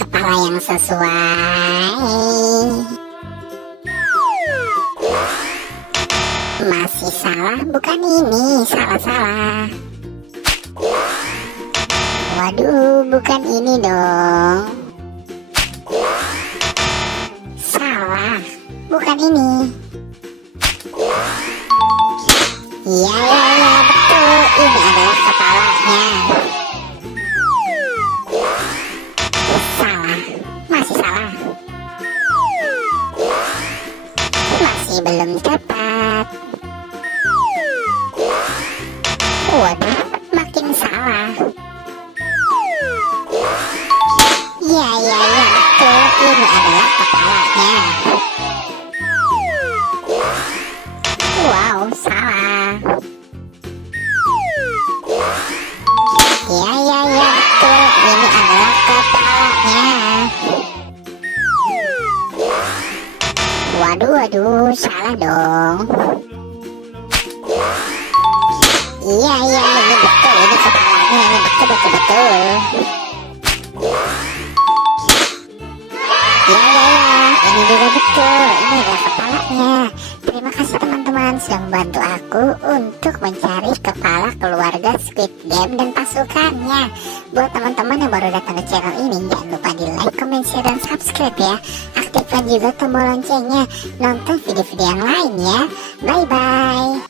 kepala yang sesuai. Masih salah, bukan ini. Salah. Waduh, bukan ini dong. Salah, bukan ini. Iya, betul. Ini adalah kepalanya. Salah, masih salah. Masih belum tepat. Waduh, makin salah. Iya, betul. Ini adalah kepalanya. Wow, salah. Iya, betul. Ini adalah kepalanya. Waduh, salah dong. Iya, ini betul. Ini kepalanya. Ini betul. Ini juga betul. Ini adalah kepalanya. Terima kasih teman-teman sudah membantu aku untuk mencari kepala keluarga Squid Game dan pasukannya. Buat teman-teman yang baru datang ke channel ini, jangan lupa di like, comment, share, dan subscribe ya. Aktifkan juga tombol loncengnya. Nonton video-video yang lain ya. Bye-bye.